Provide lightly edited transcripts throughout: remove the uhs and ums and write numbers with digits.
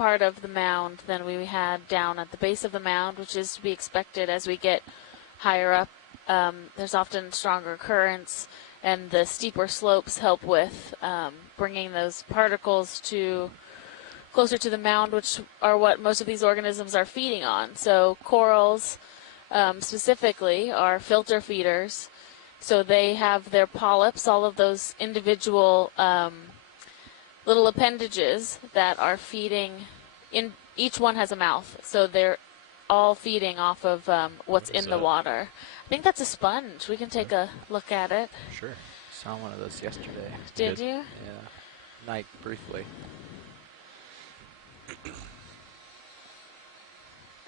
part of the mound than we had down at the base of the mound, which is to be expected as we get higher up. There's often stronger currents, and the steeper slopes help with bringing those particles closer to the mound, which are what most of these organisms are feeding on. So corals specifically are filter feeders. So they have their polyps, all of those individual little appendages that are feeding. Each one has a mouth, so they're all feeding off of what's in the water. I think that's a sponge. We can take a look at it. Sure. Saw one of those yesterday. Did you? Yeah. Night, briefly.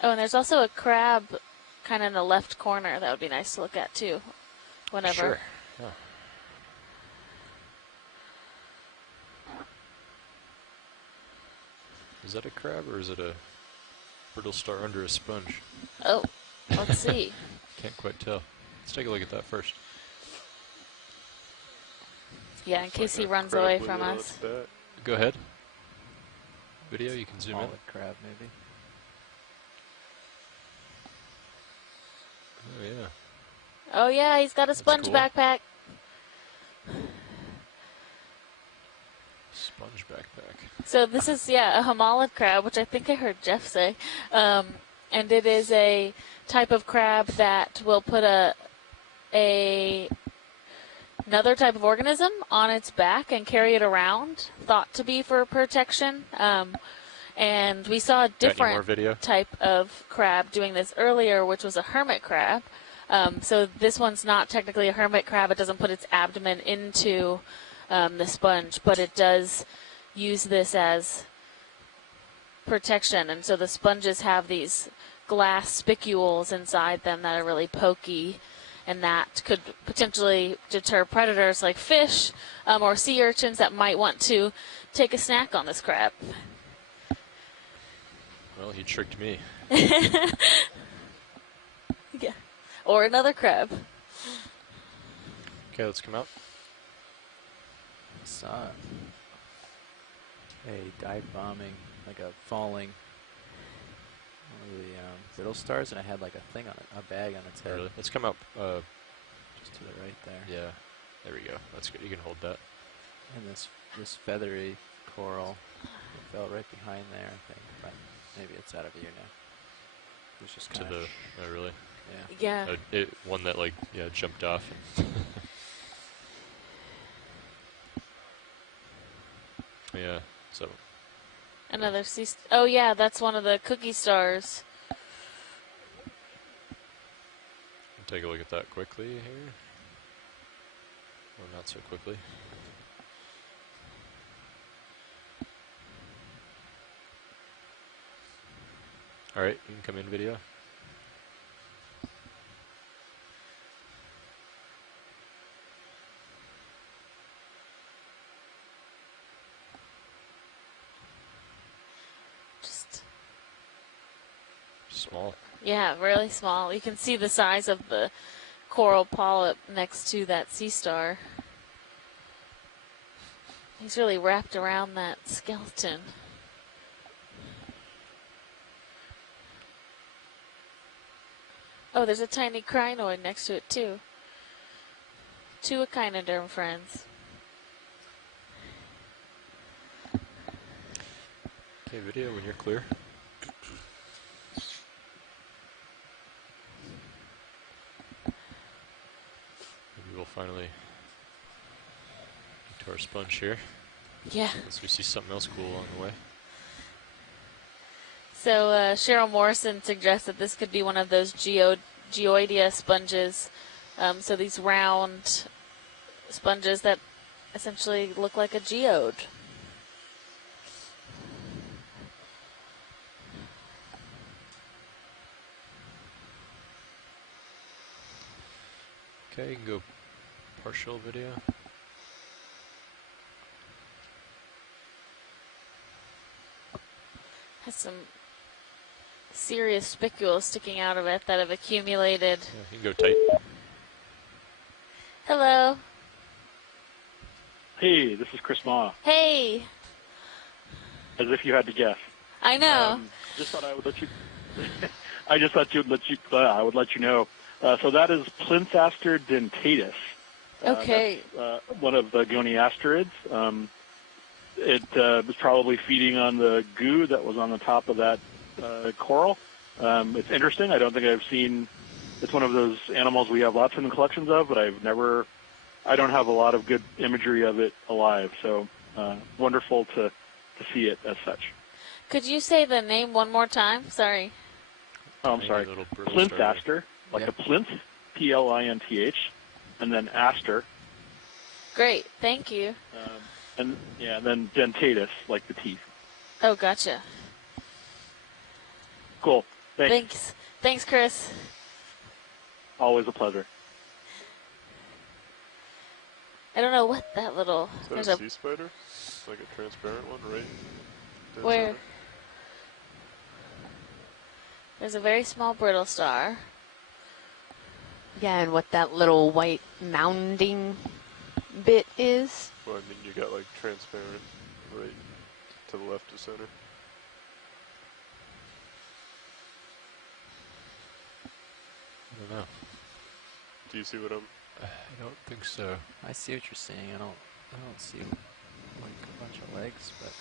Oh, and there's also a crab kind of in the left corner that would be nice to look at too, whenever. Sure. Yeah. Is that a crab or is it a brittle star under a sponge? Oh, let's see. Can't quite tell. Let's take a look at that first. Yeah, in case he runs away from us. Go ahead. Video, you can zoom in. Crab, maybe. Oh, yeah. Oh, yeah, he's got a sponge backpack. Sponge backpack. So this is, yeah, a homalid crab, which I think I heard Jeff say. And it is a type of crab that will put another type of organism on its back and carry it around, thought to be for protection. And we saw a different type of crab doing this earlier, which was a hermit crab. So this one's not technically a hermit crab. It doesn't put its abdomen into the sponge, but it does use this as protection. And so the sponges have these glass spicules inside them that are really pokey, and that could potentially deter predators like fish or sea urchins that might want to take a snack on this crab. Well, he tricked me. Yeah. Or another crab. Okay, let's come out. I saw a dive bombing, like a falling one of the brittle stars, and it had like a thing on it, a bag on its head. Really? Let's come out. Just to the right there. Yeah, there we go. That's good. You can hold that. And this feathery coral fell right behind there, I think, but maybe it's out of view now. It was just kind of. Oh, really? Yeah. One that jumped off. And yeah. So. Another sea. Oh yeah, that's one of the cookie stars. Take a look at that quickly here. Or not so quickly. All right, you can come in, video. Just small. Yeah, really small. You can see the size of the coral polyp next to that sea star. He's really wrapped around that skeleton. Oh, there's a tiny crinoid next to it, too. Two echinoderm friends. Okay, video, when you're clear. Maybe we'll finally get to our sponge here. Yeah. Unless we see something else cool along the way. So Cheryl Morrison suggests that this could be one of those geoidea sponges. So these round sponges that essentially look like a geode. Okay, you can go partial video. Has some serious spicules sticking out of it that have accumulated. Yeah, you can go tight. Hello. Hey, this is Chris Ma. Hey. As if you had to guess. I know. Just thought I would let you. I just thought I would let you know. So that is Plinsaster dentatus. Okay. That's, one of the goniasterids. It was probably feeding on the goo that was on the top of that coral. It's interesting. I don't think I've seen. It's one of those animals we have lots in the collections of, but I don't have a lot of good imagery of it alive. So wonderful to see it as such. Could you say the name one more time? Sorry. Oh, I'm Tiny sorry. little brittle Plinsaster, starter. like Yeah. a plinth, Plinth, and then aster, Great. Thank you. and then dentatus, like the teeth. Oh, gotcha. Cool. Thanks. Thanks, Chris. Always a pleasure. I don't know what that little. Is There's that a a sea spider? Like a transparent one, right? Dead where. center? There's a very small brittle star. Yeah, and what that little white mounding bit is. Well, I mean, you got like transparent right to the left of center. I don't know. Do you see what I'm? I don't think so. I see what you're saying. I don't see like a bunch of legs, but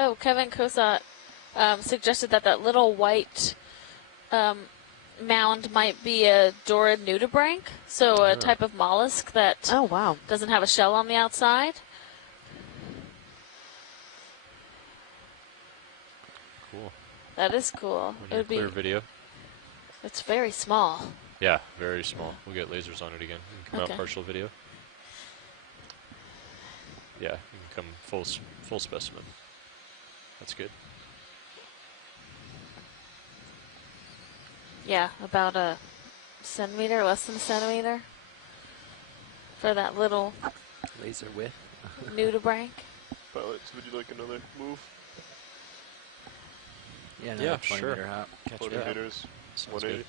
Oh, Kevin Kosat suggested that little white mound might be a Dorid nudibranch, so a type of mollusk that Oh, wow. doesn't have a shell on the outside. Cool. That is cool. We It need a would clear be. video. It's very small. Yeah, very small. We'll get lasers on it again. You can come Okay. out partial video. Yeah, you can come full specimen. That's good. Yeah, about a centimeter, less than a centimeter, for that little laser width. nudibranch. Pilots, would you like another move? Yeah, no, Yeah, 20 sure. meter hop. Catch 20 me up. meters, Sounds 180.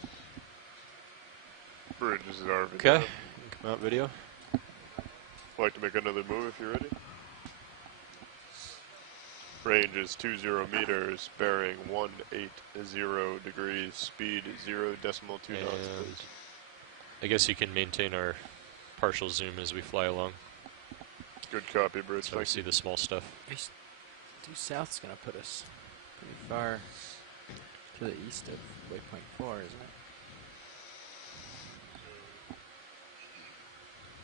Bridge, this is our video. Okay. You can come out video. I'd like to make another move if you're ready. Range is 20 meters, bearing 180 degrees, speed 0.2 knots, And please. I guess you can maintain our partial zoom as we fly along, Good copy, Bridge. so we see the small stuff. Due south's gonna put us pretty far to the east of waypoint 4, isn't it?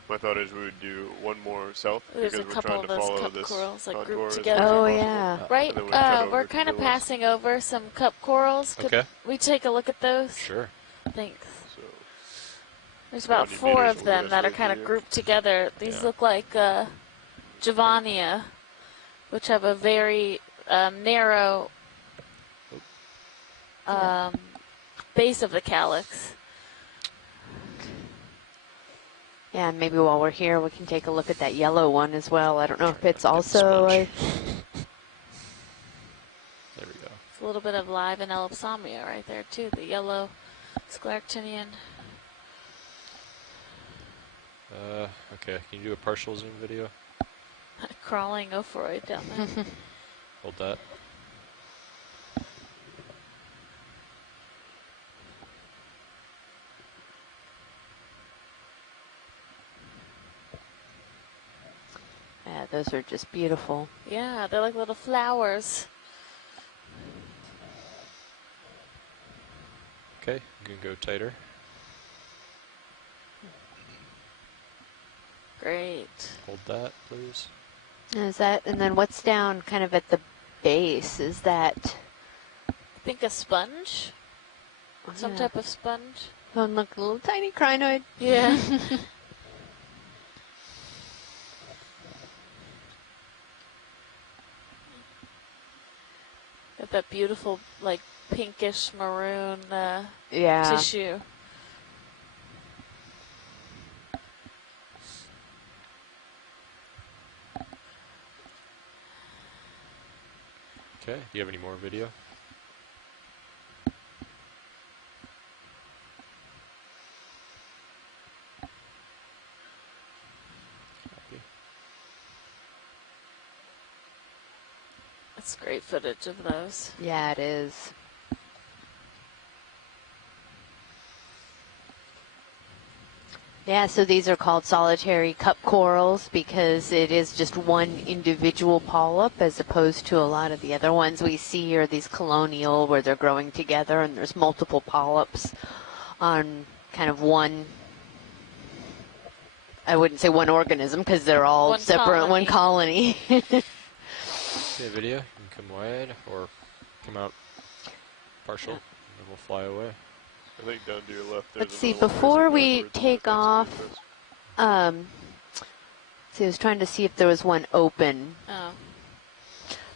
My thought is we would do one more south There's because a we're couple trying of to those follow cup this corals like contour grouped as together. much as Oh, possible. yeah. Right, And then we cut over we're to kind of the west. passing over some cup corals. Could Okay. we take a look at those? Sure. Thanks. So There's about 20 four meters of will get them us that are right kind of here. grouped together. These Yeah. look like Javania, which have a very narrow base of the calyx. Yeah, and maybe while we're here, we can take a look at that yellow one as well. I don't know if Try it's not to get also smudged. a There we go. It's a little bit of live and Elipsomia right there too. The yellow scleractinian. Okay. Can you do a partial zoom video? Crawling ophoroid down there. Hold that. Yeah, those are just beautiful. Yeah, they're like little flowers. Okay. You can go tighter. Great. Hold that, please. Is that, and then what's down kind of at the base? Is that I think a sponge. Some yeah. type of sponge. Oh, and look, a little tiny crinoid. Yeah. Got that beautiful, like, pinkish maroon Yeah. tissue. Okay. Do you have any more video? Copy. That's great footage of those. Yeah, it is. Yeah, so these are called solitary cup corals because it is just one individual polyp as opposed to a lot of the other ones we see are these colonial where they're growing together and there's multiple polyps on kind of one, I wouldn't say one organism because they're all One separate, one colony. Okay, video. You can come wide or come out partial, and then we'll fly away. I think down to your left. Let's see, before we take off, see, I was trying to see if there was one open. Oh.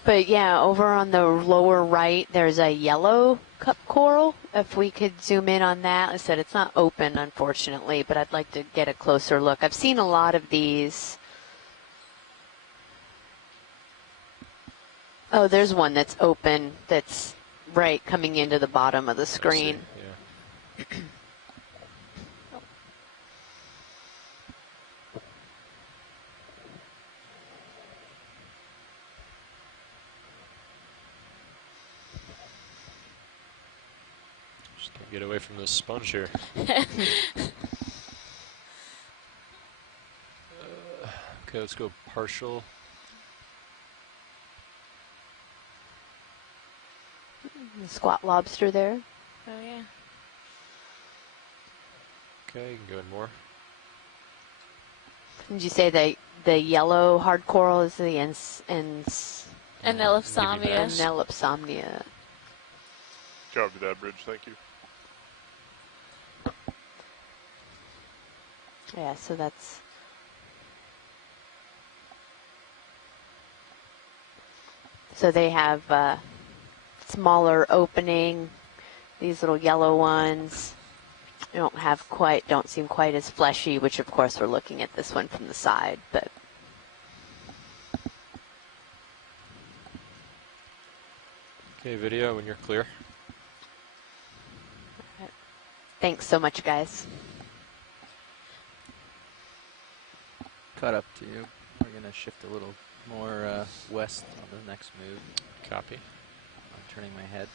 But yeah, over on the lower right, there's a yellow cup coral. If we could zoom in on that. I said it's not open, unfortunately, but I'd like to get a closer look. I've seen a lot of these. Oh, there's one that's open that's right coming into the bottom of the screen. Yeah. Just can't get away from this sponge here. Okay, let's go partial. The squat lobster there. Oh, yeah. Okay, you can go in more. Did you say the yellow hard coral is the Anelopsomnia. Anelopsomnia? Job to that bridge, thank you. Yeah, so that's. So they have smaller opening. These little yellow ones don't seem quite as fleshy, which of course we're looking at this one from the side, but. Okay, video when you're clear. Thanks so much, guys. Caught up to you. We're going to shift a little more west on the next move. Copy. I'm turning my head.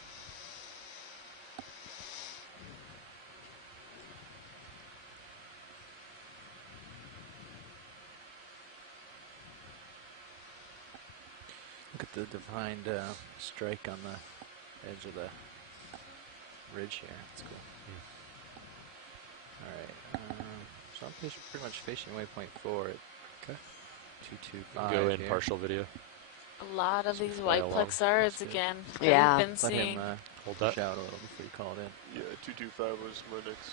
Look at the defined strike on the edge of the ridge here. That's cool. All right. So I'm pretty much facing waypoint 4 at Okay. 225. Go in here. partial video. A lot of these fly white along. plexarids That's good. again. Yeah. That we've been Let seeing. him Hold that. shout a little before you call it in. Yeah, 225 was my next.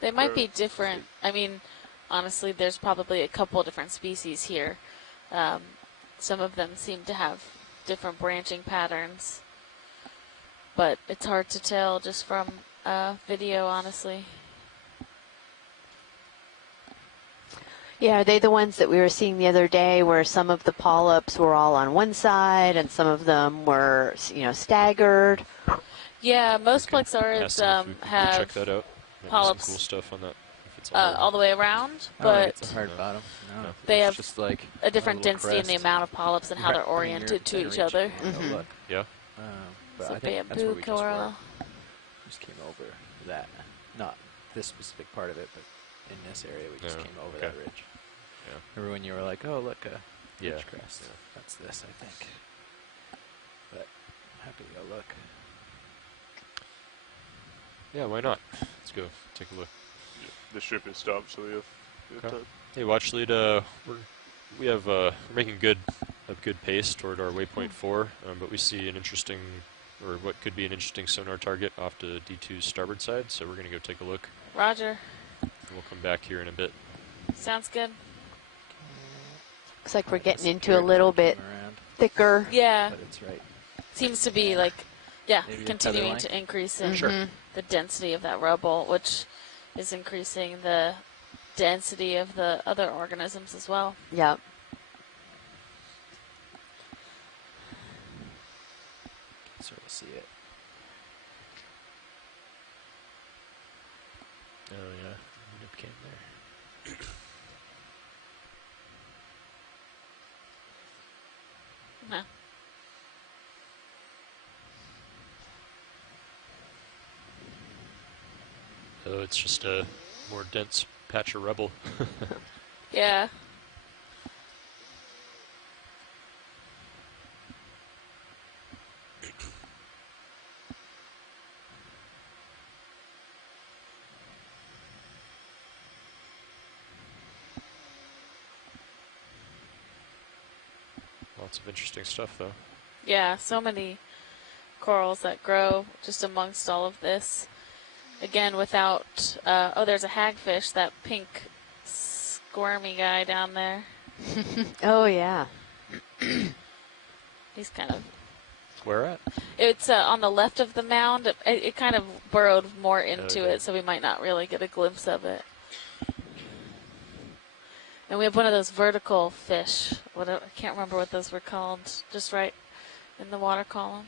They might be different. I mean, honestly, there's probably a couple different species here. Some of them seem to have different branching patterns, but it's hard to tell just from video, honestly. Yeah, are they the ones that we were seeing the other day where some of the polyps were all on one side and some of them were, staggered? Yeah, most Okay. plexarids Ask them if we can have check that out. Might be polyps some cool stuff on that. If it's all the way around, Oh, like but it's a hard No. bottom. No, No. They it's have just like a different little density in the crest. amount of polyps and how they're Right, I mean, oriented you're to within each reach other. if you wanna go look. Yeah. But So I think that's where bamboo we just were. coral. Just came over that, not this specific part of it, but in this area we just Yeah, came over okay. that ridge. Yeah. Remember when you were like, "Oh, look, Yeah. ridge crest." Yeah. That's this, I think. But happy to go look. Yeah, why not? Let's go take a look. Yeah, the ship is stopped, so we have Okay. time. Hey, watch lead. We're making a good pace toward our waypoint 4, but we see an interesting, or what could be an interesting sonar target off to D2's starboard side. So we're going to go take a look. Roger. And we'll come back here in a bit. Sounds good. Looks like we're getting Disappeared into a when little I came bit around, thicker. Yeah, but it's right. seems to be like, yeah, Maybe a continuing tether to increase in Mhm. the density of that rubble, which is increasing the density of the other organisms as well. Yep. Can sort of see it. Oh yeah, nip came there. No. So it's just a more dense patch of rubble. Yeah. Lots of interesting stuff, though. Yeah, so many corals that grow just amongst all of this. Again, without, oh, there's a hagfish, that pink squirmy guy down there. Oh, yeah. He's kind of, Where at? it's on the left of the mound. It kind of burrowed more into Okay. it, so we might not really get a glimpse of it. And we have one of those vertical fish. I can't remember what those were called. Just right in the water column.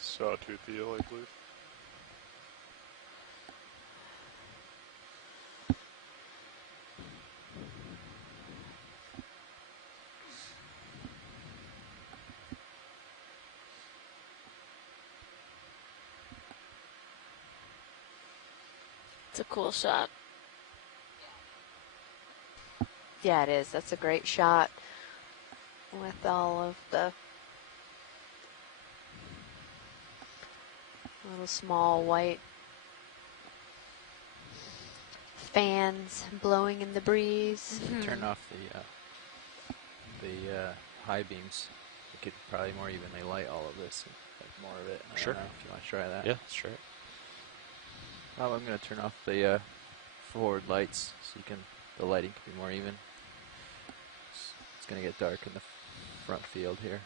Sawtooth eel, I believe. It's a cool shot. Yeah, it is. That's a great shot with all of the little small white fans blowing in the breeze. Turn off the high beams. We could probably more evenly light all of this and have more of it. I Sure. don't know if you want to try that. Yeah, let's try it. Oh, I'm going to turn off the forward lights so the lighting can be more even. It's going to get dark in the front field here.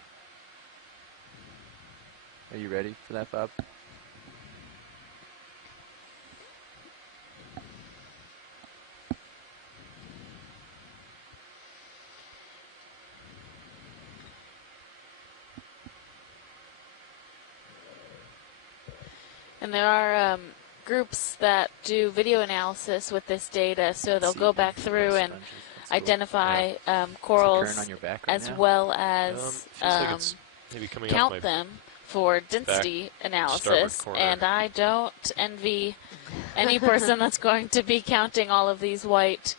Are you ready for that, Bob? And there are groups that do video analysis with this data, so they'll go back through and identify corals Turn on your back right as now? well as Feels like it's maybe coming off my count them for density analysis. corner. And I don't envy any person that's going to be counting all of these white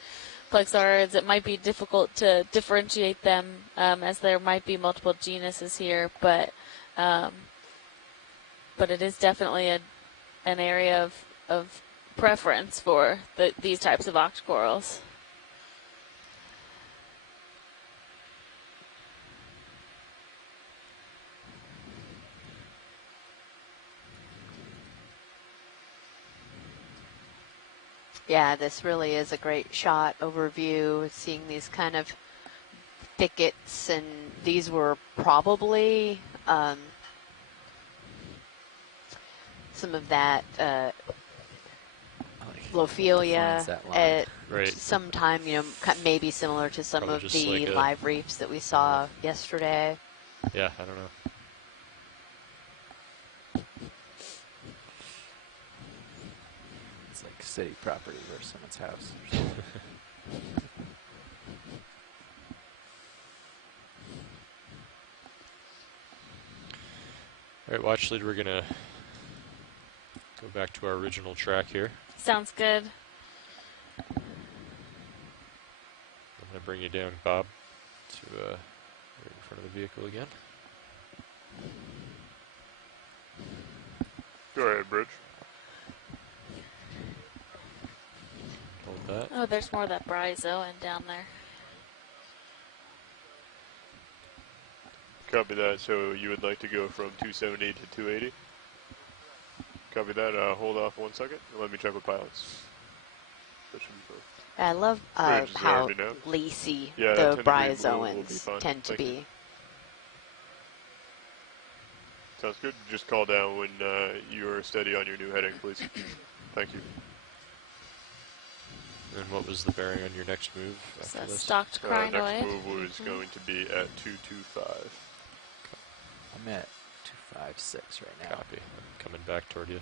plexaurids. It might be difficult to differentiate them as there might be multiple genuses here, but it is definitely an area of preference for these types of octocorals. Yeah, this really is a great shot overview, seeing these kind of thickets, and these were probably some of that Lophelia at Right. some time, maybe similar to some Probably of just the like a- live reefs that we saw yesterday. Yeah, I don't know. It's like city property versus someone's house. All right, watch lead. We're gonna go back to our original track here. Sounds good. I'm gonna bring you down, Bob, to right in front of the vehicle again. Go ahead, Bridge. Hold that. Oh, there's more of that bryozoan down there. Copy that. So you would like to go from 270 to 280? Copy that. Hold off 1 second. And let me check with pilots. That should be fine. I love Bridge is how already down. lacy Yeah, the 10 degree blue will be bryozoans fine. tend to Thank you. be. Sounds good. Just call down when you are steady on your new heading, please. Thank you. And what was the bearing on your next move It's after a this? stocked Next crinoid. move was going to be at 225. I'm at 256 right now. Copy. I'm coming back toward you.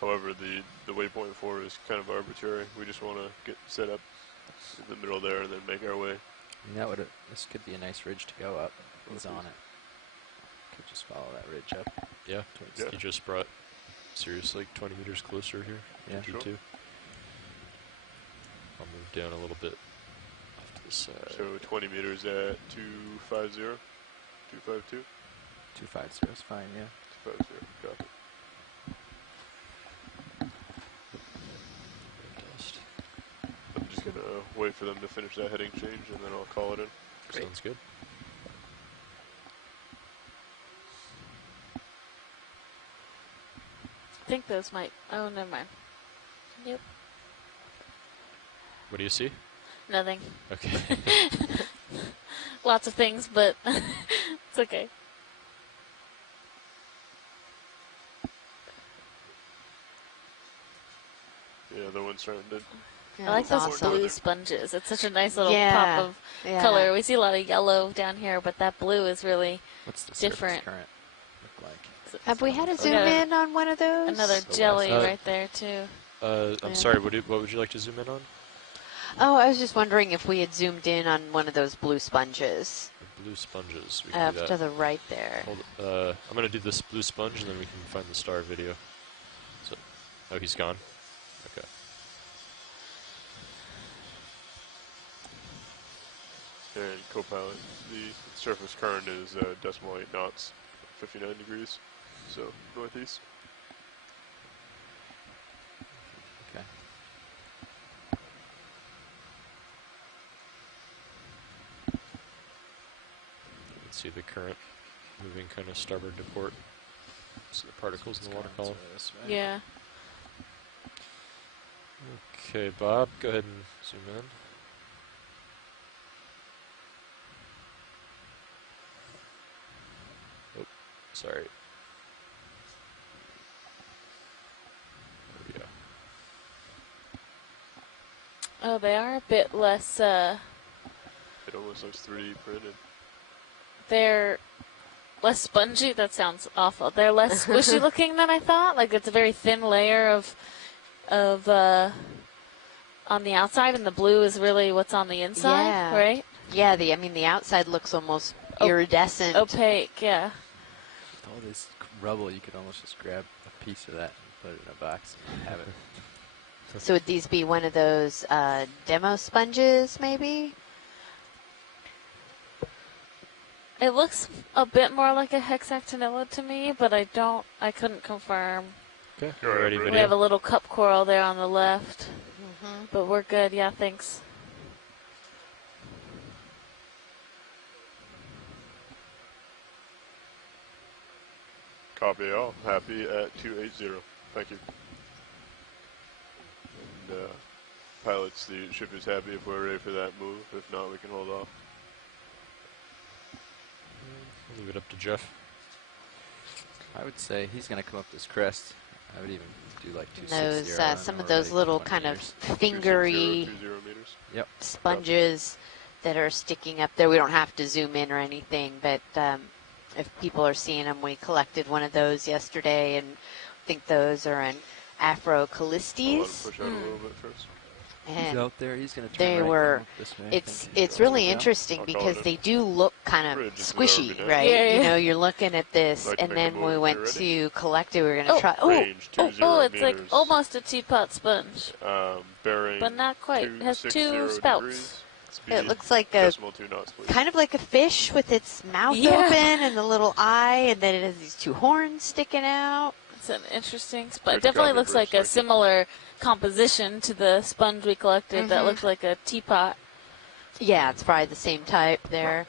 However, the waypoint 4 is kind of arbitrary. We just want to get set up in the middle there and then make our way. This could be a nice ridge to go up. He's on it. Could just follow that ridge up. Yeah, Yeah. you just brought Sirius like 20 meters closer here. Yeah. to Sure. D2. I'll move down a little bit off to the side. So 20 meters at 250, 252, 250 is fine, yeah. 250. Copy. Dust. I'm just gonna wait for them to finish that heading change, and then I'll call it in. Great. Sounds good. I think those might. Oh, never mind. Yep. What do you see? Nothing. Okay. Lots of things, but it's okay. Yeah, the one's starting to. Yeah, I like that's those awesome. blue sponges. It's such a nice little Yeah, pop of yeah. color. We see a lot of yellow down here, but that blue is really What's the Different. surface current look like? Have we had a We zoom got in on one of those? another So jelly west. right there too. I'm Yeah. sorry, what would you like to zoom in on? Oh, I was just wondering if we had zoomed in on one of those blue sponges The blue sponges. We can do to that. the right there. Hold, I'm going to do this blue sponge, and then we can find the star video. So, oh, he's gone? Okay. And co-pilot, the surface current is decimal 8 knots, 59 degrees, so northeast. Okay. You can see the current moving kind of starboard to port. See the particles in the water column. This way. Yeah. Okay, Bob, go ahead and zoom in. Oh, sorry. There we go. Oh, they are a bit less. It almost looks 3D printed. They're less spongy. That sounds awful. They're less squishy looking than I thought. Like it's a very thin layer of on the outside, and the blue is really what's on the inside, Yeah. right? Yeah, the outside looks almost Oh, iridescent. Opaque, yeah. With all this rubble, you could almost just grab a piece of that and put it in a box and have it. So would these be one of those demo sponges, maybe? It looks a bit more like a hexactinella to me, but I couldn't confirm. Okay, All right, ready Brittany. We have a little cup coral there on the left, Mm-hmm. but we're good. Yeah, thanks. Copy all. Happy at 280. Thank you. And, pilots, the ship is happy if we're ready for that move. If not, we can hold off. I'll leave it up to Jeff. I would say he's going to come up this crest. I would even do like 260. Those on some or of those like little 20 kind of meters. fingery 260 meters. Yep. sponges that are sticking up there. We don't have to zoom in or anything, but if people are seeing them, we collected one of those yesterday, and I think those are an I'll let him Afrocalistes. push out a little bit first. He's And out there. He's going to they turn right, were- come up this way, I it's think. it's Go really down. interesting I'll call because it they do look kind of Bridge is squishy, where we right? Yeah, yeah. You know, you're looking at this, Like to and make a then move we when went you're to collect it. We were going to Oh, try. Range Oh, 20 it's like meters. almost a teapot sponge, Bearing. but not quite. It has 260 two spouts. degrees. It Speed, looks like a decimal 2 knots, please. kind of like a fish with its mouth Yeah. open and the little eye, and then it has these two horns sticking out. It's an interesting spot. It Good definitely cover, looks like a Bruce. similar composition to the sponge we collected that Mhm. looked like a teapot. Yeah, it's probably the same type there.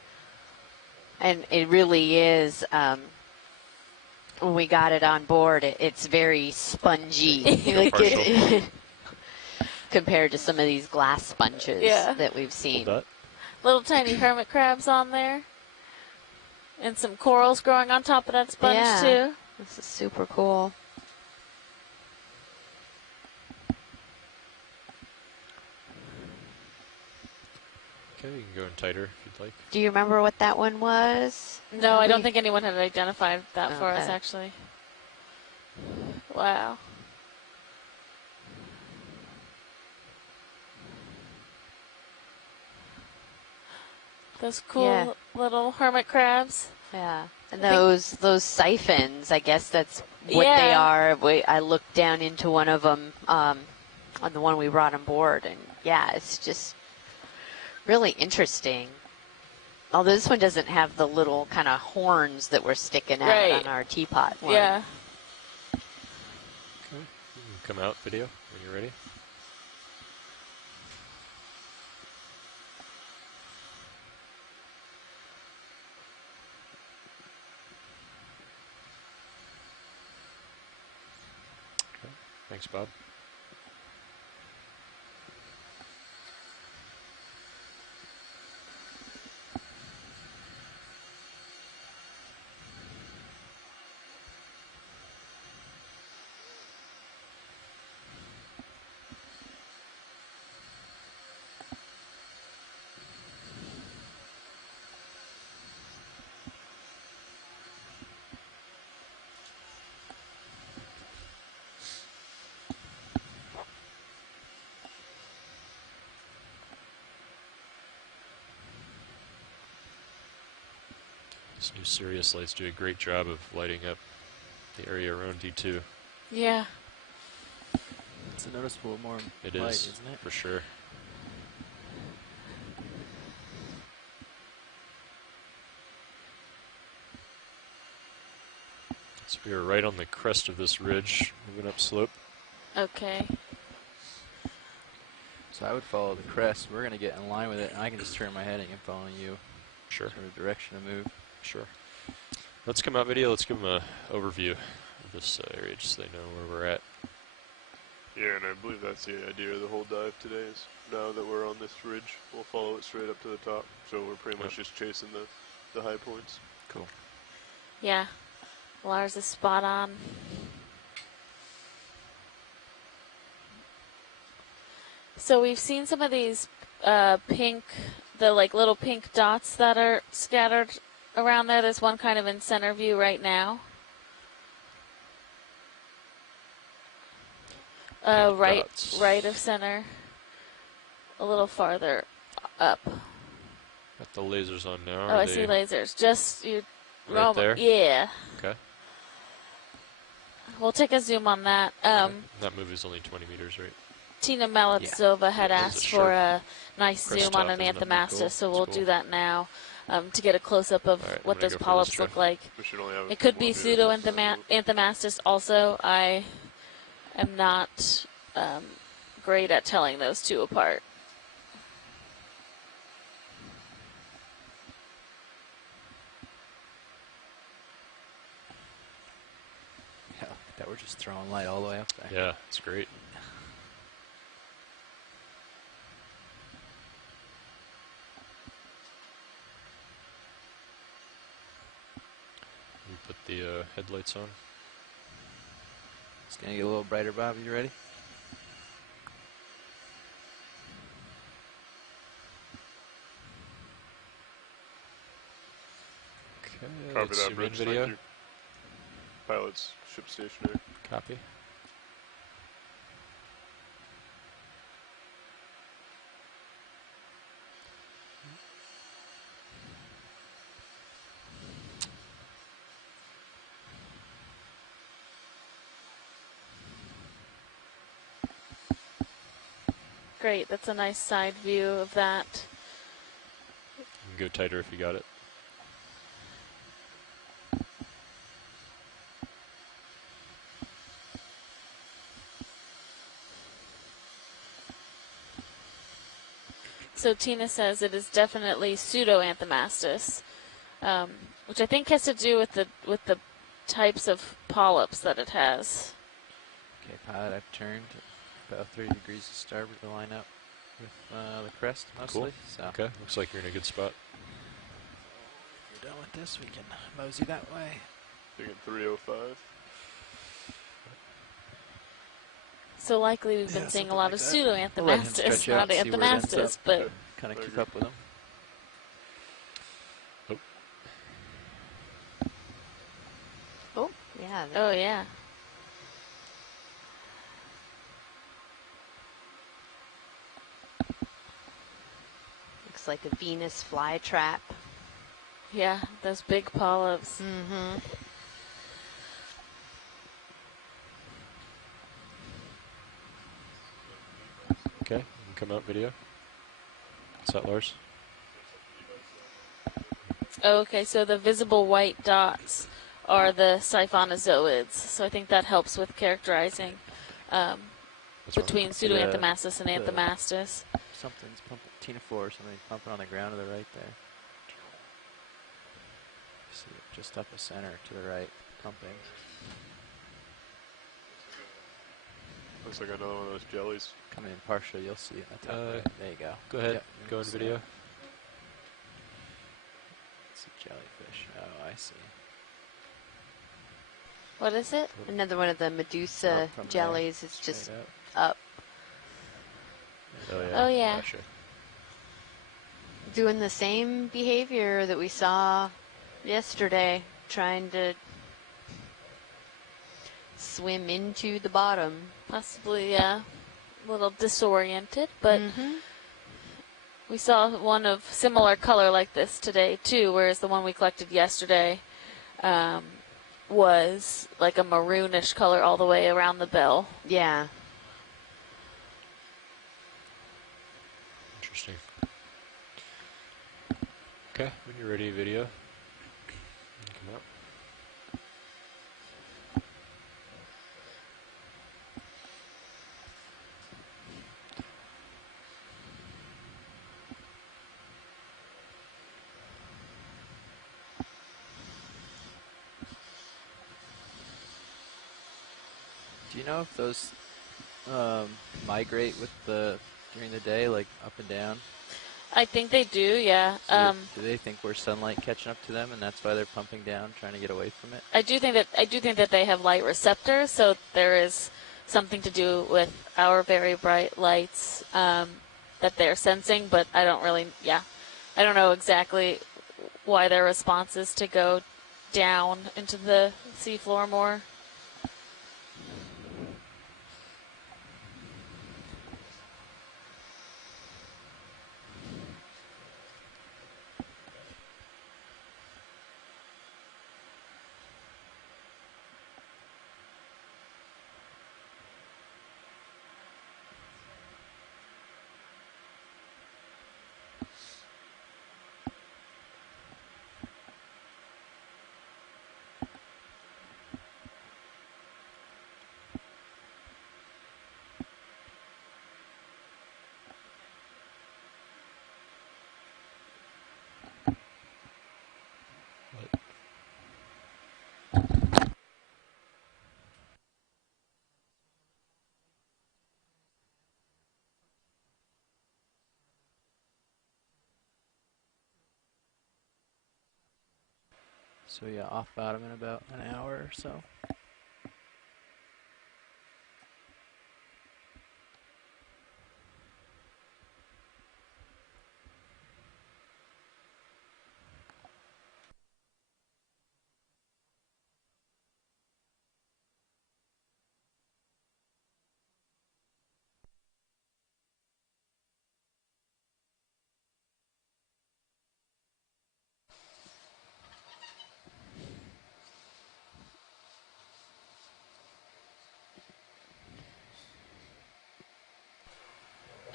And it really is, when we got it on board, it's very spongy. Like Partial. compared to some of these glass sponges Yeah. that we've Hold seen. that. Little tiny hermit crabs on there. And some corals growing on top of that sponge, Yeah. too. This is super cool. Okay, you can go in tighter if you'd like. Do you remember what that one was? No, I don't Maybe? think anyone had identified that for us, Okay. actually. Wow. Those cool Yeah. little hermit crabs. Yeah, and those siphons, I guess that's what they Yeah. are. I looked down into one of them on the one we brought on board, and yeah, it's just really interesting. Although this one doesn't have the little kind of horns that were sticking out Right. on our teapot one. Yeah. Okay. You can come out, video, when you're ready. Okay. Thanks, Bob. These new Sirius lights do a great job of lighting up the area around D2. Yeah. It's a noticeable more It light, is, isn't it? for sure. So we are right on the crest of this ridge, moving up slope. Okay. So I would follow the crest. We're going to get in line with it, and I can just turn my heading and follow you. Sure. Sort of direction to move. Sure. Let's come out video. Let's give them an overview of this area just so they know where we're at. Yeah, and I believe that's the idea of the whole dive today is now that we're on this ridge, we'll follow it straight up to the top. So we're pretty much just chasing the high points. Cool. Yeah. Lars is spot on. So we've seen some of these pink, the like little pink dots that are scattered around there. There's one kind of in center view right now. Right, dots. right of center. A little farther up. Got the lasers on now. Oh, I see lasers. Just you. Right there? Yeah. Okay. We'll take a zoom on that. That move is only 20 meters, right? Tina Maletsova had Yeah, asked it's a for sharp a nice crest zoom on top, an isn't it? Anthomastus, Cool. so we'll That's do cool. that now to get a close-up of All right, what I'm gonna those go for this polyps try. look like. We should only have a It few could be more meters left of that move. pseudo-Anthomastus also. I am not great at telling those two apart. Yeah, look at that. We're just throwing light all the way up there. Yeah, it's great. We put the headlights on. It's going to get a little brighter, Bob. You ready? Okay, Copy let's that, zoom in Bridge. video. Thank you. Pilots, ship stationary. Copy. Great, that's a nice side view of that. You can go tighter if you got it. So Tina says it is definitely pseudo-Anthomastus, which I think has to do with the types of polyps that it has. Okay, pilot, I've turned about 30 degrees to starboard to line up with the crest mostly. Cool. So Okay, looks like you're in a good spot. if you're done with this, we can mosey that way. Thinking 305. So likely we've been Yeah, seeing a something lot like of that. pseudo-Anthomastus, We'll let him stretch out not and see where it ends Anthomastus, up. but Kind of I keep agree. up with them. Oh, yeah. oh yeah. Looks like a Venus flytrap. Yeah, those big polyps. Mm-hmm. Okay, you can come out video. Is that Lars? Okay, so the visible white dots are the siphonozoids. So I think that helps with characterizing What's wrong? between pseudoanthomastus and anthomastus. Something's pumping, Tina4 or something pumping on the ground to the right there. See it just up the center to the right, pumping. Looks like another one of those jellies. Coming in partial, you'll see it in the top right. There you go. Go ahead, Yep, go in video. It's a jellyfish. Oh, I see. What is it? Another one of the Medusa Up from jellies. there, It's just straight up. Oh yeah. Oh, yeah. Gotcha. Doing the same behavior that we saw yesterday, trying to swim into the bottom. Possibly, yeah, a little disoriented, but we saw one of similar color like this today too, whereas the one we collected yesterday was like a maroonish color all the way around the bill. Yeah. Interesting. Okay, when you're ready, video. You can come out. Do you know if those migrate with during the day, like up and down? I think they do, yeah. So do they think we're sunlight catching up to them, and that's why they're pumping down, trying to get away from it? I do think that they have light receptors, so there is something to do with our very bright lights that they're sensing, but I don't know exactly why their response is to go down into the seafloor more. So yeah, off bottom in about an hour or so.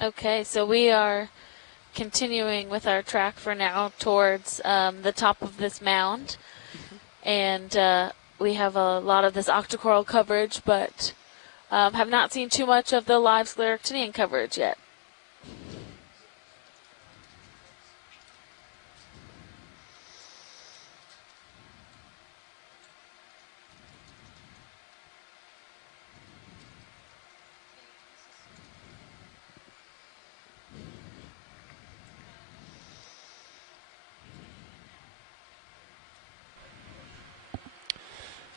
Okay, so we are continuing with our track for now towards the top of this mound. And we have a lot of this octocoral coverage, but have not seen too much of the live scleractinian coverage yet.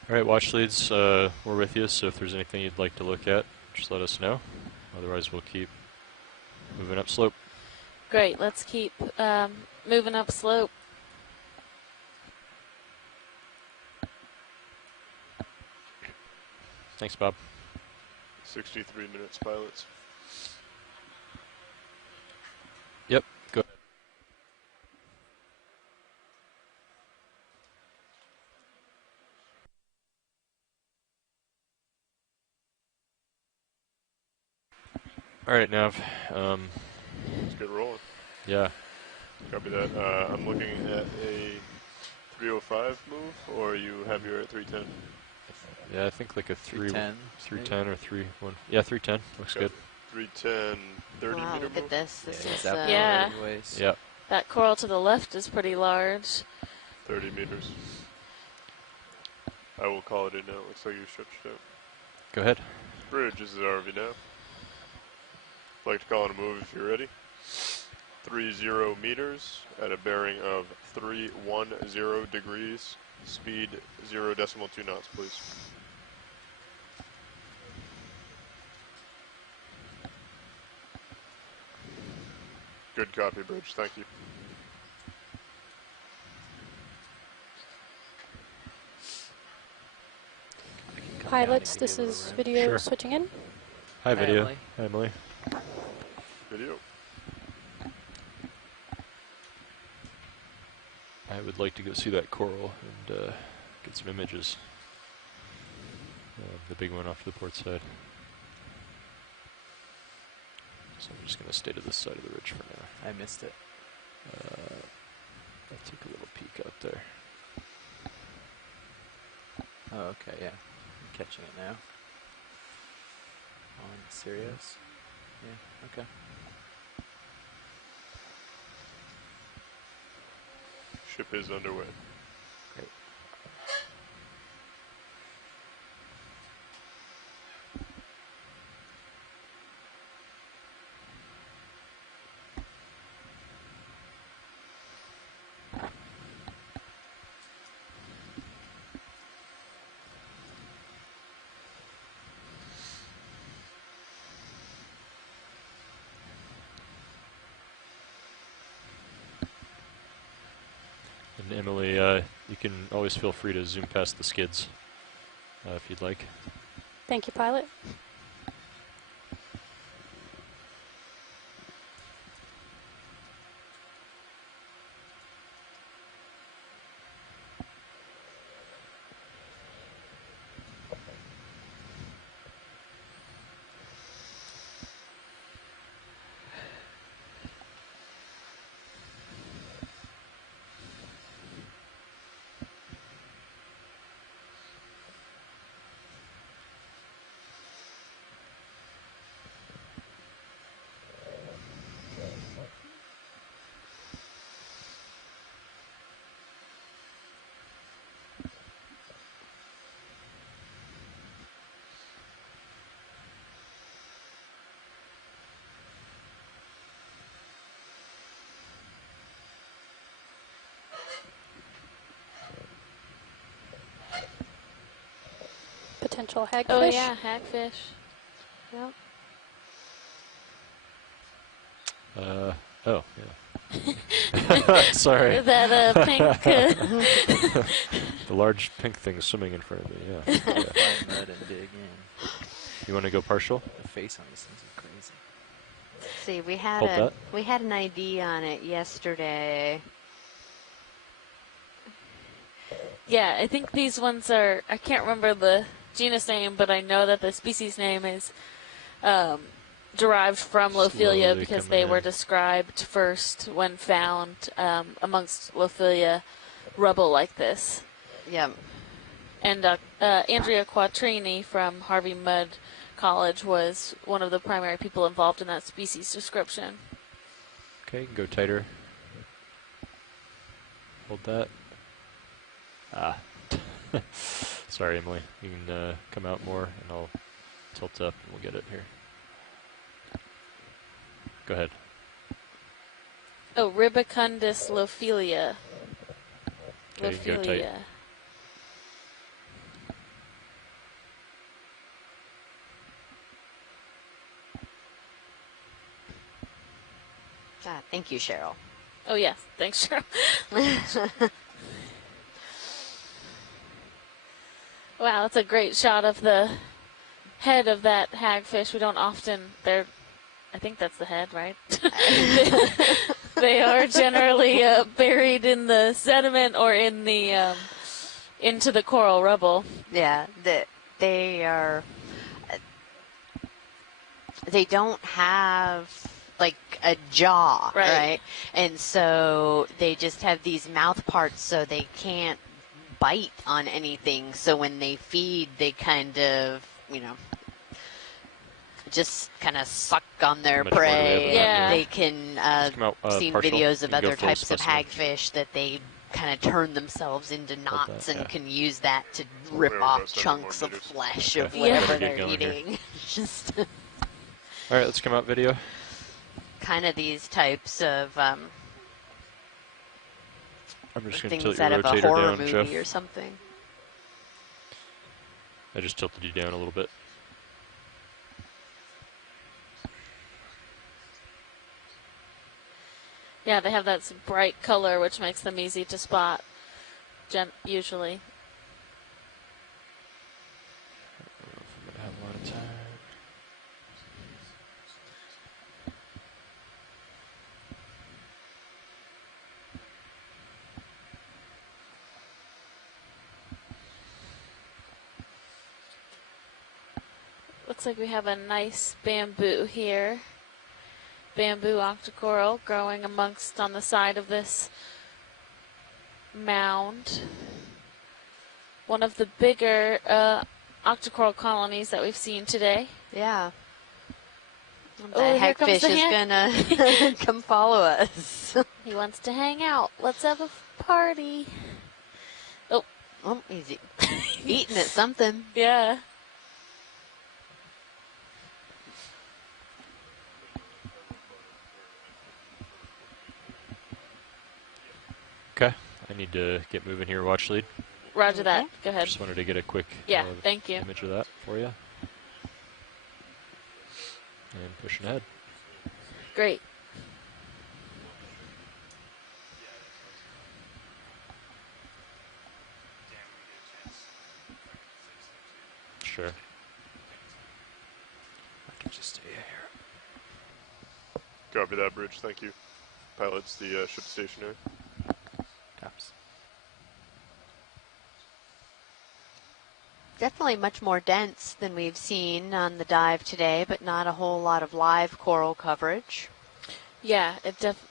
All right, watch leads, we're with you, so if there's anything you'd like to look at, just let us know. Otherwise, we'll keep moving up slope. Great, let's keep moving up slope. Thanks, Bob. 63 minutes, pilots. Yep, go ahead. All right, Nav. Let's get rolling. Yeah. Copy that. I'm looking at a 305 move, or you have your at 310? Yeah, I think like a 310. 310 or 3-1. Yeah, 310 looks Okay. good. 310, 30 Wow, meter look move? at this. This Yeah, is it's that Yeah. far anyways. Yeah. That coral to the left is pretty large. 30 meters. I will call it in now. Looks like you stretched out. Go ahead. Bridge, this is ROV now. I'd like to call in a move if you're ready. 30 meters at a bearing of 310 degrees. Speed 0.2 knots, please. Good copy, Bridge. Thank you. Pilots, if you this give it a is rim. video Sure. switching in. Hi, video. Emily. Hi, Emily. Video. I would like to go see that coral and get some images. The big one off to the port side. So I'm just going to stay to this side of the ridge for now. I missed it. I'll take a little peek out there. Oh, okay, yeah. I'm catching it now. On Sirius. Yeah, okay. Ship is underway. Great. And Emily, you can always feel free to zoom past the skids if you'd like. Thank you, pilot. Potential hagfish. Oh yeah, hagfish. Yep. Oh, yeah. Sorry. That pink. The large pink thing swimming in front of me, yeah. Yeah. Find mud and dig in. You want to go partial? The face on these things is crazy. See, Hold that. we had an ID on it yesterday. Yeah, I think these ones are, I can't remember the genus name, but I know that the species name is derived from Lophelia Slowly because coming they in. were described first when found amongst Lophelia rubble like this. Yep. And Andrea Quattrini from Harvey Mudd College was one of the primary people involved in that species description. Okay, you can go tighter. Hold that. Ah. Sorry, Emily. You can come out more, and I'll tilt up, and we'll get it here. Go ahead. Oh, Ribicundus Lophelia. Okay, you can go tight. Ah, thank you, Cheryl. Oh, yes. Thanks, Cheryl. Wow, that's a great shot of the head of that hagfish. We don't often, I think that's the head, right? They are generally buried in the sediment or in the into the coral rubble. Yeah, they are. they don't have like a jaw, right? And so they just have these mouth parts, so they can't bite on anything. So when they feed, they kind of, just kind of suck on their Much more do we have prey. in Yeah. And they can, come out, seen partial. videos You of can go other full types of specimen. hagfish that they kind of turn themselves into knots and yeah. can use that to rip There, off about 7 chunks more of meters. flesh Okay. of whatever Get they're going here. eating. Just All right, let's come out video. kind of these types of I'm just going to tilt things your out of a rotator horror down, movie Jeff. or something. I just tilted you down a little bit. Yeah, they have that bright color, which makes them easy to spot, usually. I don't know if I'm going to have a lot of time. Looks like we have a nice bamboo here. Bamboo octocoral growing amongst on the side of this mound. One of the bigger octocoral colonies that we've seen today. Yeah. Oh, That here comes hagfish the is gonna come follow us. He wants to hang out. Let's have a party. Oh, he's eating at something. Yeah. Okay, I need to get moving here, watch lead. Roger that. Okay. Go ahead. Just wanted to get a quick Yeah, thank you. image of that for you. And pushing ahead. Great. Sure. I can just stay here. Copy that, Bridge. Thank you. Pilots, the ship stationary. Caps. Definitely much more dense than we've seen on the dive today, but not a whole lot of live coral coverage. Yeah,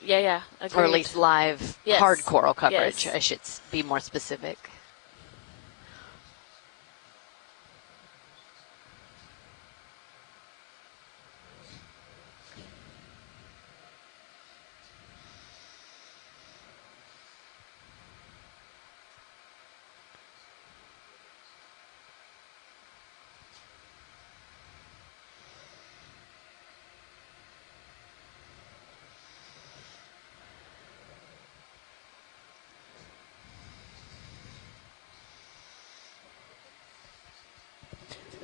yeah. Agreed. Or at least live Yes. hard coral coverage, Yes. I should be more specific.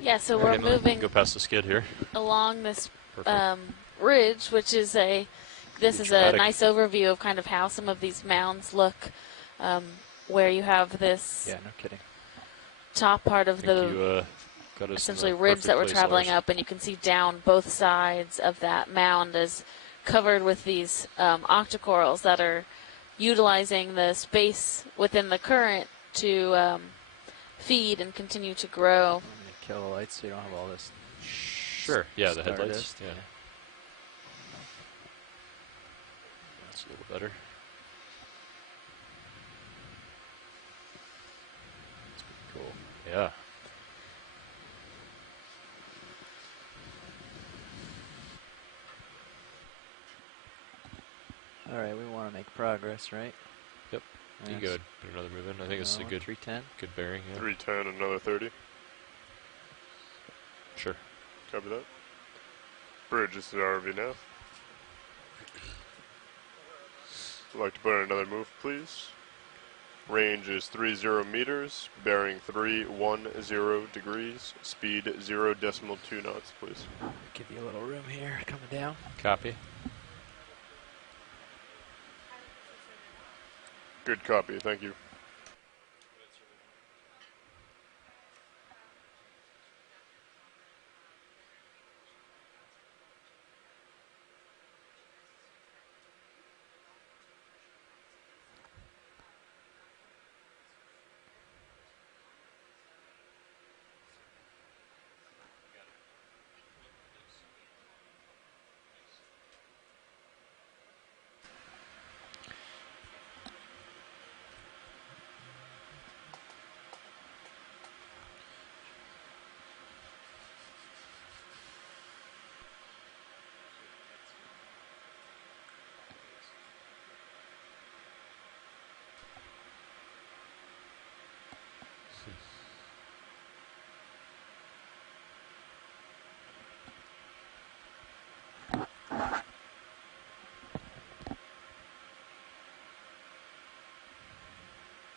Yeah, so All right, we're Emily, moving go past the skid here. along this Perfect. ridge, which is this is a dramatic. nice overview of kind of how some of these mounds look, where you have this Yeah, no kidding. top part of I think the you got us in essentially the ridge that we're perfect place, traveling Lars. up, and you can see down both sides of that mound is covered with these octocorals that are utilizing the space within the current to feed and continue to grow. I'm going to kill the lights so you don't have all this. Sure, yeah, the headlights. Stardust, Yeah. That's a little better. That's pretty cool. Yeah. All right, we want to make progress, right? Yep. You Yes. go ahead, put another move in. I think this is a good 310. good bearing. Yeah. 310, another 30. Sure. Copy that. Bridge, this is ROV now. Would like to put in another move, please. Range is 30 meters, bearing 310 degrees, speed 0.2 knots, please. Give you a little room here, coming down. Copy. Good copy, thank you.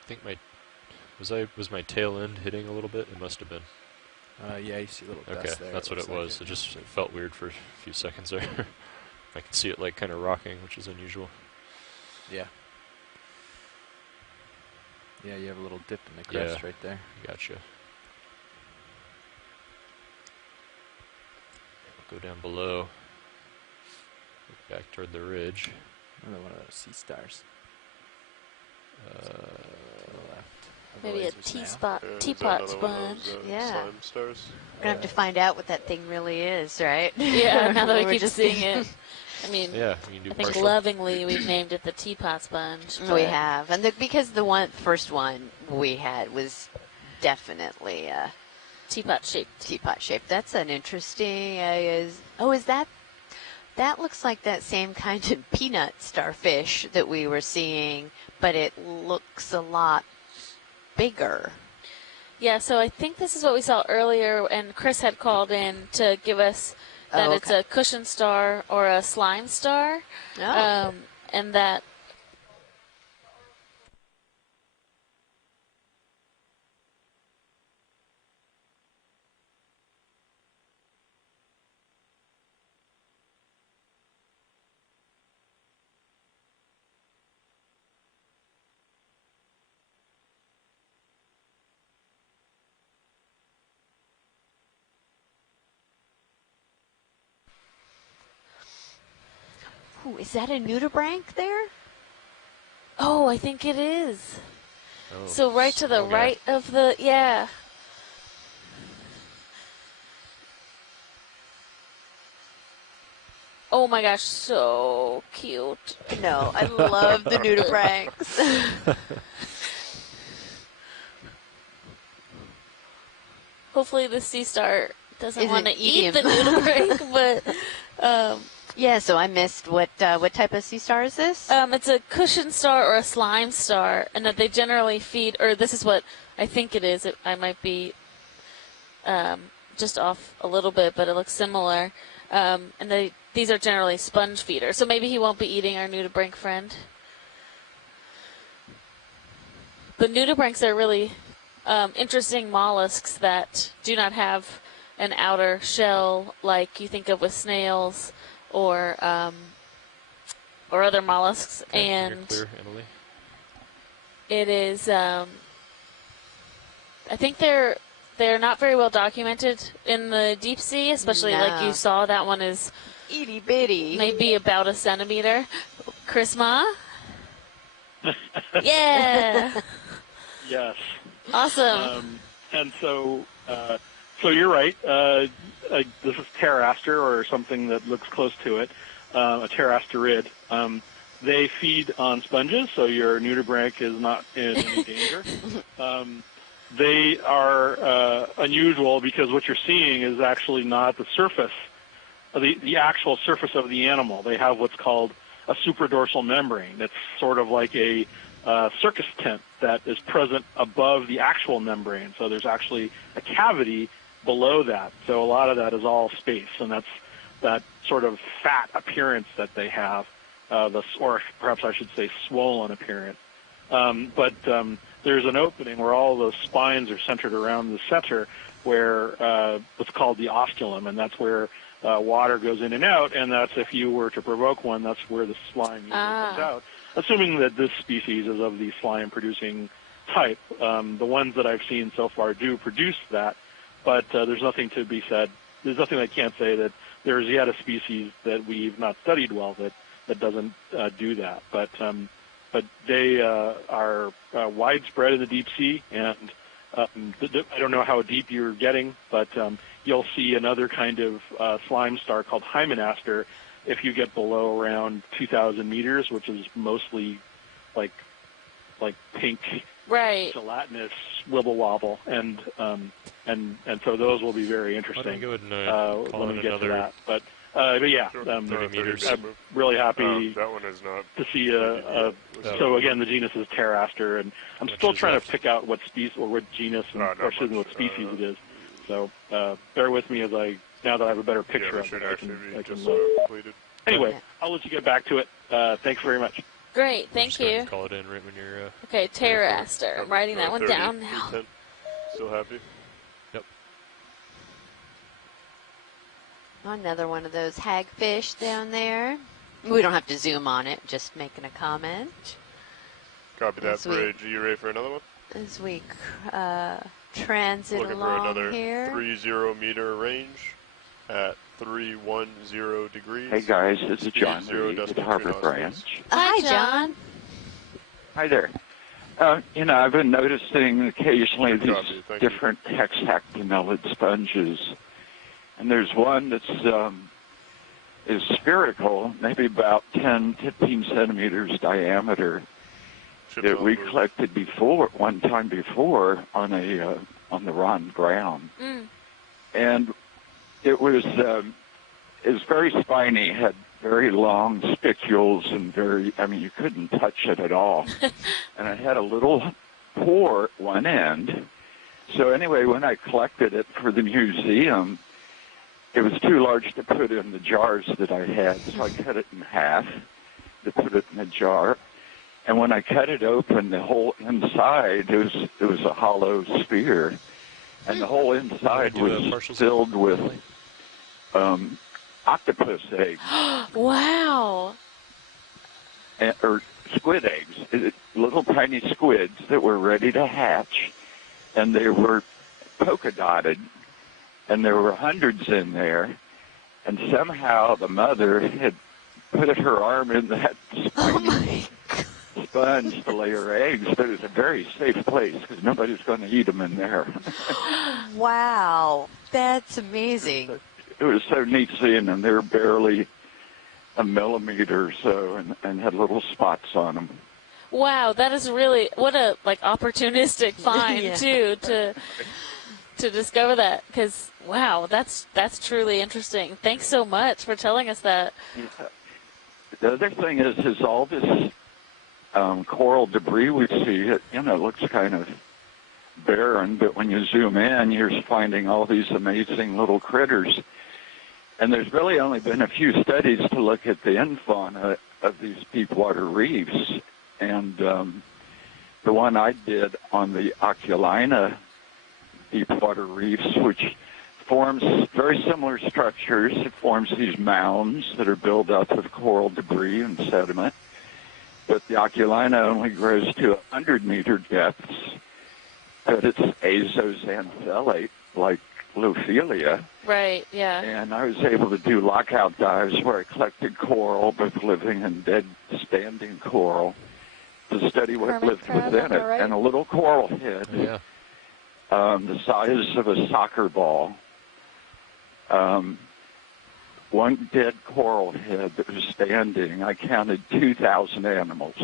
think was my tail end hitting a little bit? It must have been. Yeah, you see a little Okay, dust there. that's what it looks like was. It felt weird for a few seconds there. I could see it like kind of rocking, which is unusual. Yeah. Yeah, you have a little dip in the crest right there. Gotcha. Go down below. Look back toward the ridge. Another one of those sea stars. To the left. of the Maybe a laser snail. T-spot, Is that teapot another one of sponge. those, Yeah. slime stars? We're gonna have to find out what that thing really is, right? Yeah, now that we We're keep just seeing it. I mean, Yeah, we can do I think partial. lovingly we've named it the teapot sponge. We but- have, and because the first one we had was definitely Teapot shaped. teapot shaped. That's an interesting. Is that? That looks like that same kind of peanut starfish that we were seeing, but it looks a lot bigger. Yeah, so I think this is what we saw earlier, and Chris had called in to give us that it's a cushion star or a slime star, Oh. and that. Ooh, is that a nudibranch there? Oh, I think it is. Oh, So right to the small guy. right of the Oh my gosh, so cute. No, I love the nudibranchs. Hopefully the sea star doesn't Isn't want to eat eating the him. nudibranch, but Yeah, so I missed what type of sea star is this? it's a cushion star or a slime star, and that they generally feed, or this is what I think it is. I might be just off a little bit, but it looks similar. And these are generally sponge feeders, so maybe he won't be eating our nudibranch friend. The nudibranchs are really interesting mollusks that do not have an outer shell like you think of with snails or other mollusks, Okay, you're and clear, Emily. it is. I think they're not very well documented in the deep sea, especially like No. you saw. That one is Itty bitty. maybe about a centimeter. Chris Ma? Yeah. Yes. Awesome. And so you're right. This is pteraster or something that looks close to it, a pterasterid. They feed on sponges, so your nudibranch is not in any danger. They are unusual because what you're seeing is actually not the surface, the actual surface of the animal. They have what's called a supradorsal membrane. It's sort of like a circus tent that is present above the actual membrane. So there's actually a cavity below that. So a lot of that is all space, and that's that sort of fat appearance that they have, or perhaps I should say swollen appearance. But there's an opening where all those spines are centered around the center, where what's called the osculum, and that's where water goes in and out, and that's if you were to provoke one, that's where the slime usually comes out. Assuming that this species is of the slime-producing type. The ones that I've seen so far do produce that, but there's nothing to be said. There's nothing I can't say that there's yet a species that we've not studied well that doesn't do that. But they are widespread in the deep sea, and I don't know how deep you're getting, but you'll see another kind of slime star called hymenaster if you get below around 2,000 meters, which is mostly like pink, Right. gelatinous wibble wobble, and so those will be very Why don't we interesting go ahead and call when in we get to another that. But yeah, Sure. 30 meters. I'm really happy That one is not. to see so again, the genus is pteraster, and I'm Which still is trying left. to pick out what species or what genus, Not or excuse me, much. what species it is. So bear with me now that I have a better picture Yeah, of it should it. actually be I can just look. completed. Anyway, Yeah. I'll let you get back to it. Thanks very much. Great, We're thank just going you. to call it in right when you're. Okay, Terraster. I'm writing that one 30, down now. D10. Still happy? Yep. Another one of those hagfish down there. We don't have to zoom on it, just making a comment. Copy that, As we- Bridge. Are you ready for another one? As we transit Looking for along another here. 30-meter range at 310 degrees. Hey guys, this is Speed John 0 Reed with decimal Harbor 3 knots, Branch. please. Hi, John. Hi there. I've been noticing occasionally Good these copy, thank you. different hexactinellid sponges, and there's one that's is spherical, maybe about 10, 15 centimeters diameter, Ships that on we the move. collected one time before on the Ron ground, and it was very spiny, had very long spicules and you couldn't touch it at all. And it had a little pore at one end. So anyway, when I collected it for the museum, it was too large to put in the jars that I had, so I cut it in half to put it in a jar. And when I cut it open, the whole inside, it was a hollow sphere, and the whole inside Do a was partial filled zoom, with Emily? octopus eggs, Wow. or squid eggs, little tiny squids that were ready to hatch, and they were polka dotted, and there were hundreds in there, and somehow the mother had put her arm in that spiny sponge to lay her eggs, but it was a very safe place because nobody's going to eat them in there. Wow, that's amazing. It was so neat seeing them. They were barely a millimeter or so and had little spots on them. Wow, that is really what a opportunistic find Yeah. too to discover that, because wow, that's truly interesting. Thanks so much for telling us that. The other thing is all this coral debris we see, it looks kind of barren, but when you zoom in, you're finding all these amazing little critters. And there's really only been a few studies to look at the infauna of these deep water reefs. And the one I did on the Okeanos deep water reefs, which forms very similar structures. It forms these mounds that are built up of coral debris and sediment. But the Okeanos only grows to 100-meter depths, but it's azoxanthellate, like Lophelia. Right, yeah. And I was able to do lockout dives where I collected coral, both living and dead standing coral, to study what Hermit lived crab within on the it. right. And a little coral head, Yeah. the size of a soccer ball, one dead coral head that was standing. I counted 2,000 animals.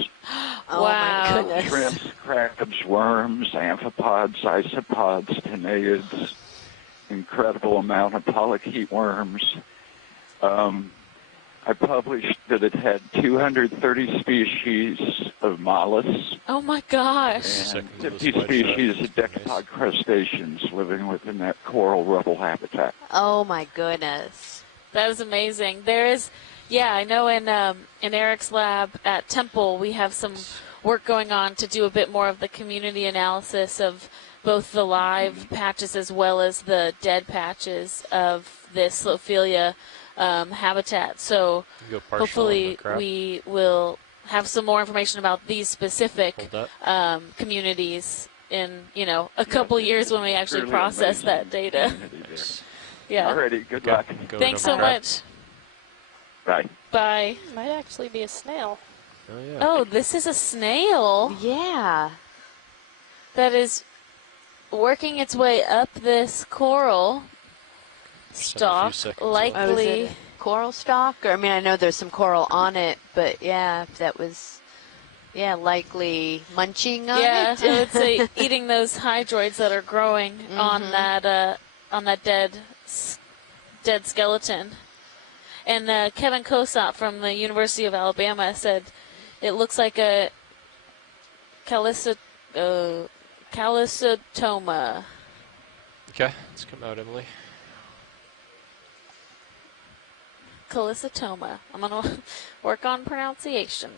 Oh Wow. my goodness. Shrimps, crabs, worms, amphipods, isopods, teneids, incredible amount of polychaete worms. I published that it had 230 species of mollusks Oh my gosh. and Second to the 50 slide species shot. of decapod crustaceans living within that coral rubble habitat. Oh my goodness. That is amazing. There is, yeah, I know in Eric's lab at Temple we have some work going on to do a bit more of the community analysis of both the live patches as well as the dead patches of this Lophelia habitat. So You go partial on the hopefully crab. we will have some more information about these specific Hold that. communities in a couple years when we actually Truly process amazing that data. community there. Yeah. Alrighty, good Go- luck. go Thanks so number crab. much. Bye. Bye. Might actually be a snail. Oh, yeah. Oh, this is a snail Yeah. that is working its way up this coral Just have a few stalk, seconds Oh, is likely. it a coral stalk? Or, I mean, I know there's some coral on it, but yeah, if that was, likely munching on Yeah, it. I would say eating those hydroids that are growing on that dead skeleton. And Kevin Kosop from the University of Alabama said it looks like a calisotoma. Okay, let's come out, Emily. Callicitoma. I'm going to work on pronunciation.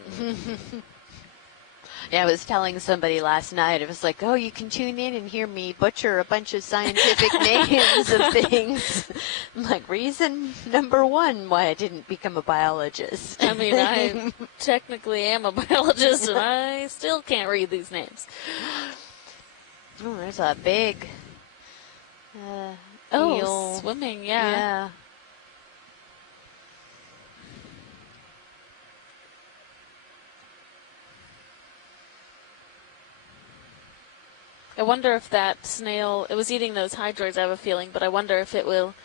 Yeah, I was telling somebody last night, it was like, oh, you can tune in and hear me butcher a bunch of scientific names of things. I'm like, reason number one why I didn't become a biologist. I mean, I technically am a biologist, and I still can't read these names. Oh, there's a big eel. Swimming, yeah. Yeah. I wonder if that snail, it was eating those hydroids, I have a feeling, but I wonder if it will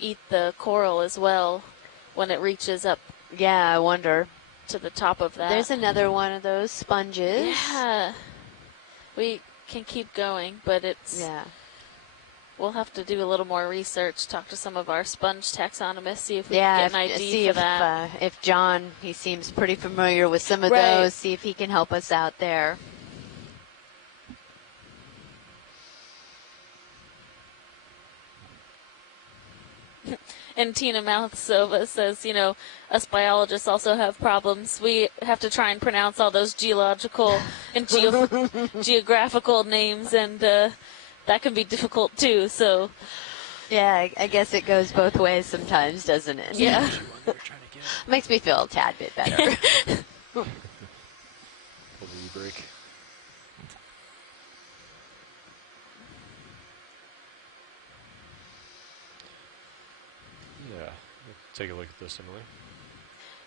eat the coral as well when it reaches up Yeah, I wonder. to the top of that. There's another one of those sponges. Yeah. We can keep going, but Yeah. we'll have to do a little more research, talk to some of our sponge taxonomists, see if we Yeah, can get an ID see for if, that. if John, he seems pretty familiar with some of Right. those, see if he can help us out there. And Tina Mouthsova says, us biologists also have problems. We have to try and pronounce all those geological and geographical names, and that can be difficult too. So, Yeah, I guess it goes both ways sometimes, doesn't it? yeah. Makes me feel a tad bit better. Pull the e-brake. Yeah, let's take a look at this, Emily.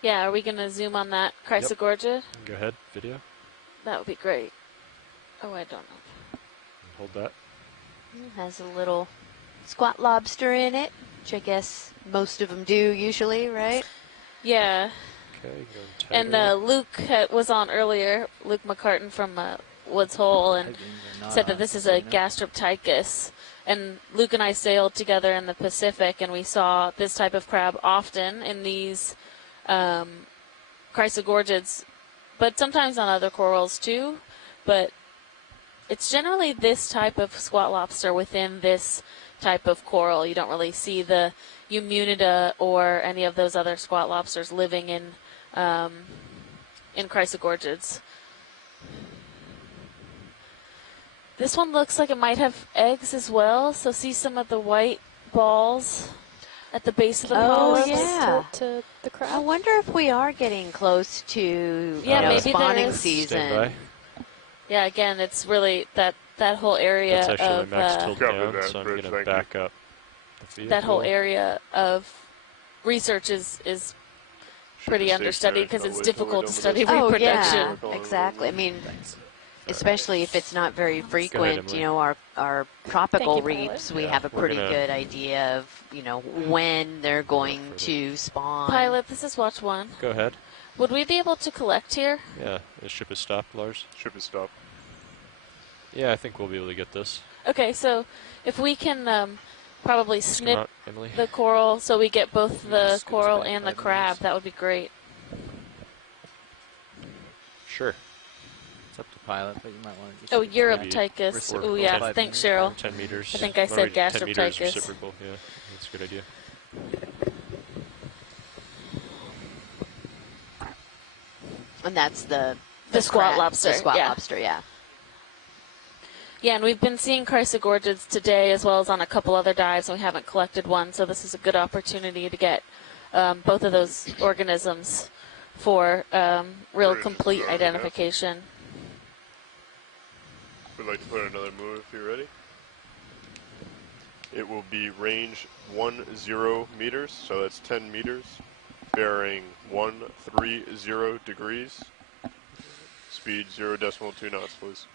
Yeah, are we going to zoom on that Chrysogorgia? Go ahead, video. That would be great. Oh, I don't know. Hold that. Has a little squat lobster in it, which I guess most of them do usually, right? Yeah. Okay, go And tighter. Luke was on earlier, Luke McCartan from Woods Hole, and said that this is a gastroptychus. And Luke and I sailed together in the Pacific, and we saw this type of crab often in these chrysogorgids, but sometimes on other corals too. But it's generally this type of squat lobster within this type of coral. You don't really see the Emunida or any of those other squat lobsters living in chrysogorgids. This one looks like it might have eggs as well, so see some of the white balls at the base of the Oh, polyps. yeah. To the crab. I wonder if we are getting close to Yeah, maybe maybe spawning there is. season. Stand Yeah, again, it's really that whole by. area That's actually of my max tilt Copy down, that, so I'm Rich, going to thank back up the vehicle. that whole area of research is pretty Stay understudied because tuned. it's I'll wait till we're difficult done to with study this. Oh, reproduction. yeah, exactly. I mean, especially if it's not very frequent, Emily. our tropical Thank you, Pilot. reefs, we Yeah, have a we're pretty gonna- good idea of, when they're going further. to spawn. Pilot, this is watch one. Go ahead. Would we be able to collect here? Yeah, the ship is stopped, Lars. Ship is stopped. Yeah, I think we'll be able to get this. Okay, so if we can probably Just come snip out, Emily. the coral so we get both the Just goes coral back and the 5 crab, minutes. that would be great. Sure. It's up to pilot, but you might want to just. Oh, Maybe Europtychus. reciprocal Oh, yeah, 5 thanks, minutes. Cheryl. 10 meters. I think I said 10 meters gastroptychus. reciprocal. Yeah, that's a good idea. And that's the squat crab- lobster, The squat yeah. lobster, yeah. Yeah, and we've been seeing chrysogorgids today as well as on a couple other dives, and we haven't collected one, so this is a good opportunity to get both of those organisms for real Pretty complete sure, yeah. identification. We'd like to put another move if you're ready. It will be range 10 meters, so that's 10 meters, bearing 130 degrees, speed 0.2 knots, please.